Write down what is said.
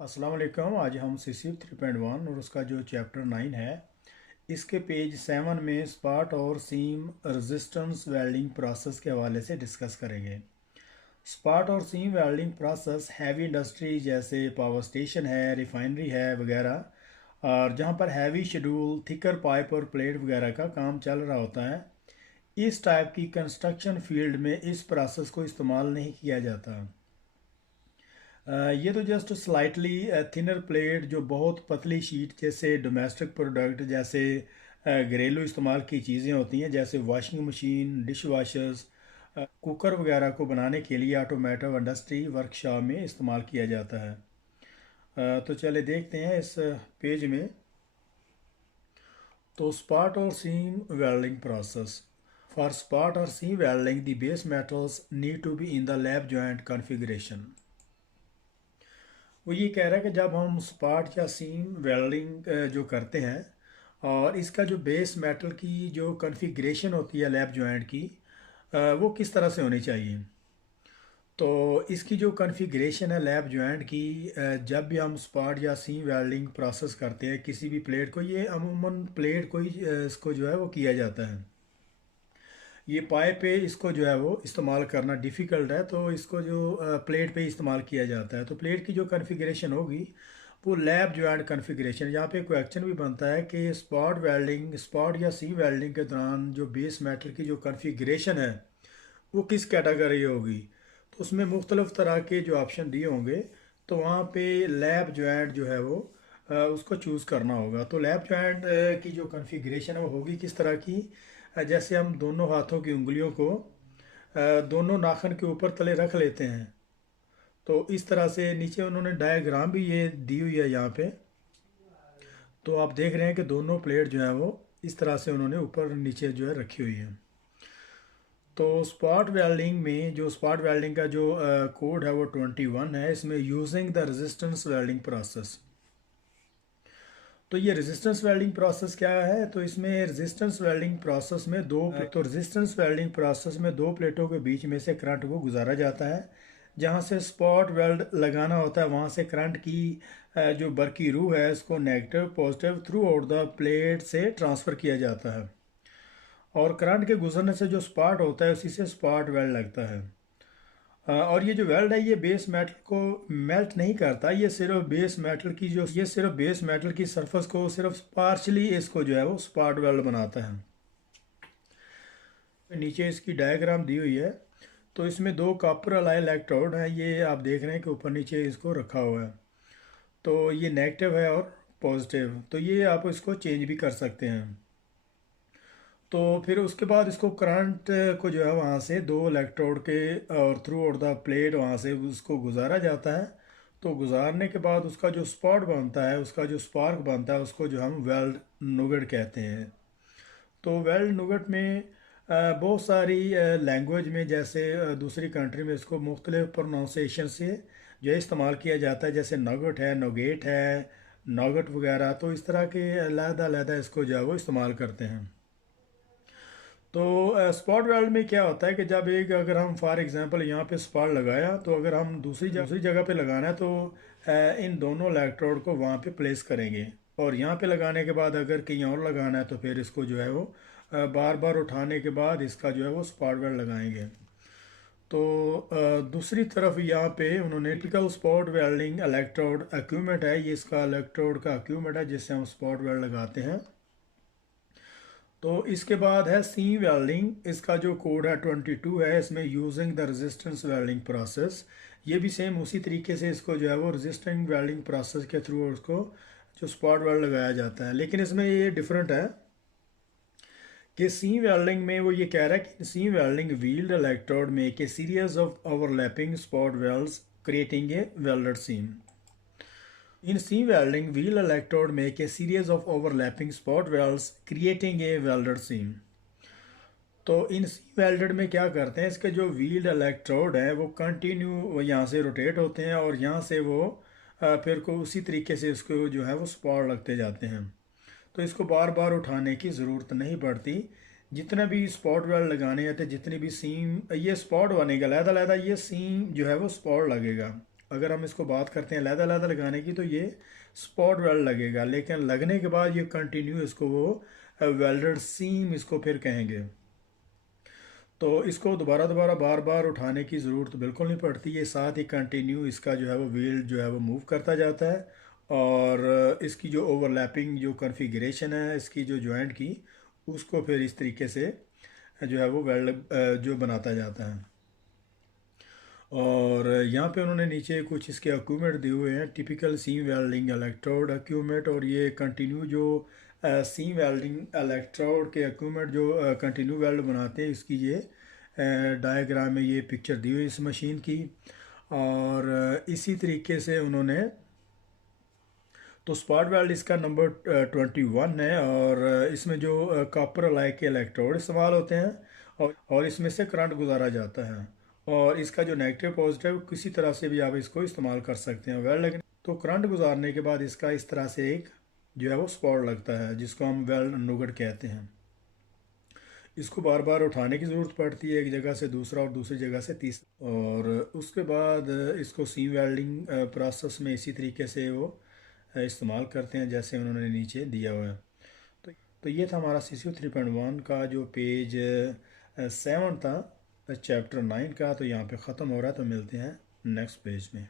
अस्सलाम वालेकुम। आज हम सीसी 3.1 और उसका जो चैप्टर 9 है इसके पेज 7 में स्पाट और सीम रेजिस्टेंस वेल्डिंग प्रोसेस के हवाले से डिस्कस करेंगे। स्पाट और seam welding process heavy industry जैसे पावर स्टेशन है, रिफाइनरी है वगैरह, और जहाँ पर हैवी शेड्यूल, थिकर पाइप और प्लेट वगैरह का काम चल रहा होता है, इस टाइप की कंस्ट्रक्शन फील्ड में इस प्रोसेस को इस्तेमाल नहीं किया जाता। ये तो जस्ट स्लाइटली थिनर प्लेट जो बहुत पतली शीट जैसे डोमेस्टिक प्रोडक्ट जैसे घरेलू इस्तेमाल की चीज़ें होती हैं, जैसे washing machine, dish washers, cooker वगैरह को बनाने के लिए ऑटोमेटिव इंडस्ट्री वर्कशॉप में इस्तेमाल किया जाता है। तो चले देखते हैं इस पेज में। तो स्पाट और seam welding process. For spot और seam welding the base metals need to be in the lap joint configuration. वो ये कह रहा है कि जब हम स्पाट या सीम वेल्डिंग जो करते हैं और इसका जो बेस मेटल की जो कॉन्फ़िगरेशन होती है लैप जॉइंट की, वो किस तरह से होनी चाहिए। तो इसकी जो कॉन्फ़िगरेशन है लैप जॉइंट की, जब भी हम स्पाट या सीम वेल्डिंग प्रोसेस करते हैं किसी भी प्लेट को, ये अमूमन प्लेट को ही इसको जो है वो किया जाता है। ये पाइप पे इसको जो है वो इस्तेमाल करना डिफ़िकल्ट है, तो इसको जो प्लेट पे इस्तेमाल किया जाता है। तो प्लेट की जो कॉन्फ़िगरेशन होगी वो लैब जॉइंट कॉन्फ़िगरेशन। यहाँ पे क्वेश्चन भी बनता है कि स्पॉट वेल्डिंग, स्पॉट या सी वेल्डिंग के दौरान जो बेस मेटल की जो कॉन्फ़िगरेशन है वो किस कैटेगरी होगी। तो उसमें मुख्तलिफ़ तरह के जो ऑप्शन दिए होंगे, तो वहाँ पे लैब जॉइंट जो है वो उसको चूज़ करना होगा। तो लैब जॉइंट की जो कॉन्फ़िगरेशन है वो होगी किस तरह की। जैसे हम दोनों हाथों की उंगलियों को दोनों नाखून के ऊपर तले रख लेते हैं, तो इस तरह से नीचे उन्होंने डायग्राम भी ये दी हुई है यहाँ पे। तो आप देख रहे हैं कि दोनों प्लेट जो है वो इस तरह से उन्होंने ऊपर नीचे जो है रखी हुई है। तो स्पॉट वेल्डिंग में जो स्पॉट वेल्डिंग का जो कोड है वो 21 है। इसमें using the resistance welding process. तो ये रेजिस्टेंस वेल्डिंग प्रोसेस क्या है, तो इसमें रेजिस्टेंस वेल्डिंग प्रोसेस में तो रेजिस्टेंस वेल्डिंग प्रोसेस में दो प्लेटों के बीच में से करंट को गुजारा जाता है। जहाँ से स्पॉट वेल्ड लगाना होता है वहाँ से करंट की जो बरकी रूह है उसको negative positive through out the plate से ट्रांसफ़र किया जाता है, और करंट के गुजरने से जो स्पॉट होता है उसी से स्पॉट वेल्ड लगता है। और ये जो वेल्ड है ये बेस मेटल को मेल्ट नहीं करता, ये सिर्फ बेस मेटल की सरफेस को सिर्फ पार्शली इसको जो है वो स्पॉट वेल्ड बनाता है। नीचे इसकी डायग्राम दी हुई है। तो इसमें दो कॉपर अलाई इलेक्ट्रोड हैं, ये आप देख रहे हैं कि ऊपर नीचे इसको रखा हुआ है। तो ये नेगेटिव है और पॉजिटिव, तो ये आप इसको चेंज भी कर सकते हैं। तो फिर उसके बाद इसको करंट को जो है वहाँ से दो इलेक्ट्रोड के और थ्रू आउट द प्लेट वहाँ से उसको गुजारा जाता है। तो गुजारने के बाद उसका जो स्पॉट बनता है, उसका जो स्पार्क बनता है, उसको जो हम वेल्ड नुगट कहते हैं। तो वेल्ड नुगट में बहुत सारी लैंग्वेज में, जैसे दूसरी कंट्री में इसको मुख्तलिफ प्रोनाउंसिएशन से जो है इस्तेमाल किया जाता है, जैसे नगट है, नोगेट है, नॉगट वगैरह। तो इस तरह के अलग-अलग इसको जो है वो इस्तेमाल करते हैं। तो स्पॉट वेल्ड में क्या होता है कि जब एक अगर हम फॉर एग्जांपल यहाँ पे स्पॉट लगाया, तो अगर हम दूसरी जगह पे लगाना है तो इन दोनों इलेक्ट्रोड को वहाँ पे प्लेस करेंगे, और यहाँ पे लगाने के बाद अगर कहीं और लगाना है तो फिर इसको जो है वो बार बार उठाने के बाद इसका जो है वो स्पॉट वेल्ड लगाएंगे। तो दूसरी तरफ यहाँ पे उन्होंने typical spot welding electrode equipment है, ये इसका इलेक्ट्रोड का इक्विपमेंट है जिससे हम स्पॉट वेल्ड लगाते हैं। तो इसके बाद है सी वेल्डिंग, इसका जो कोड है 22 है। इसमें using the resistance welding process, ये भी सेम उसी तरीके से इसको जो है वो रेजिस्टेंस वेल्डिंग प्रोसेस के थ्रू उसको जो स्पॉट वेल्ड लगाया जाता है। लेकिन इसमें ये डिफरेंट है कि सी वेल्डिंग में वो ये कह रहा है कि seam welding wheeled electrode make a series of overlapping spot welds creating a welded seam. In seam welding, wheel electrode make a series of overlapping spot welds creating a welded seam. तो इन सीम welded में क्या करते हैं, इसके जो wheeled electrode है वो continue यहाँ से रोटेट होते हैं, और यहाँ से वो फिर को उसी तरीके से इसको जो है वो स्पॉट लगते जाते हैं। तो इसको बार बार उठाने की ज़रूरत नहीं पड़ती। जितने भी स्पॉट वेल्ड लगाने आते, जितनी भी सीम ये स्पॉट बनेगा अलग-अलग, ये सीम जो है वो स्पॉट लगेगा। अगर हम इसको बात करते हैं अलग-अलग लगाने की, तो ये स्पॉट वेल्ड लगेगा, लेकिन लगने के बाद ये कंटिन्यू इसको वो वेल्डेड सीम इसको फिर कहेंगे। तो इसको दोबारा दोबारा बार बार उठाने की ज़रूरत बिल्कुल नहीं पड़ती, ये साथ ही कंटिन्यू इसका जो है वो व्हील जो है वो मूव करता जाता है, और इसकी जो ओवरलैपिंग जो कॉन्फ़िगरेशन है इसकी जो जॉइंट की, उसको फिर इस तरीके से जो है वो वेल्ड जो बनाता जाता है। और यहाँ पे उन्होंने नीचे कुछ इसके इक्विपमेंट दिए हुए हैं, typical seam welding electrode equipment, और ये कंटिन्यू जो सीम वेल्डिंग इलेक्ट्रोड के इक्विपमेंट जो कंटिन्यू वेल्ड बनाते हैं, इसकी ये डायग्राम में ये पिक्चर दी हुई इस मशीन की। और इसी तरीके से उन्होंने, तो स्पॉट वेल्ड इसका नंबर 21 है, और इसमें जो कॉपर अलाई के इलेक्ट्रोड इस्तेमाल होते हैं, और इसमें से करंट गुजारा जाता है, और इसका जो नेगेटिव पॉजिटिव किसी तरह से भी आप इसको इस्तेमाल कर सकते हैं वेल्ड लगने। तो करंट गुजारने के बाद इसका इस तरह से एक जो है वो स्पॉट लगता है, जिसको हम वेल्ड नुगट कहते हैं। इसको बार बार उठाने की ज़रूरत पड़ती है, एक जगह से दूसरा और दूसरी जगह से तीसरा, और उसके बाद इसको सीम वेल्डिंग प्रोसेस में इसी तरीके से वो इस्तेमाल करते हैं जैसे उन्होंने नीचे दिया हुआ है। तो तो ये था हमारा CCU 3.1 का जो पेज 7 था चैप्टर 9 का। तो यहाँ पे ख़त्म हो रहा है, तो मिलते हैं नेक्स्ट पेज में।